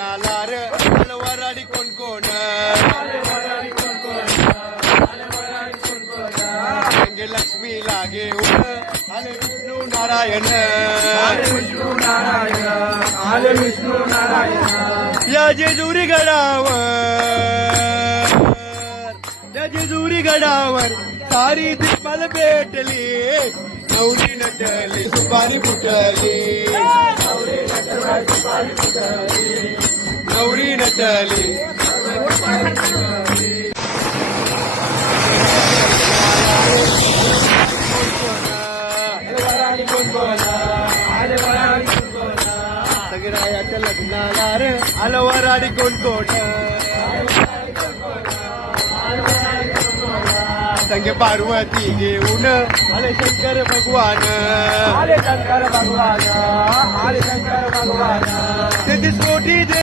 लग्नाला रे अलवराडी कोण कोण रंगे लक्ष्मी लागे उन आले विष्णू नारायण आले विष्णू नारायण या जेजुरी गडावर या जेजुरी गडावर सारी दिसमाल भेटली नवरी नटली सुपारी फुटली नवरी नटली सगळ्याच्या लग्नाला रे अलवराडी कोण कोण संगे पार्वती घेऊन आले शंकर भगवान आले शंकर भगवान आले शंकर भगवान ते मोठी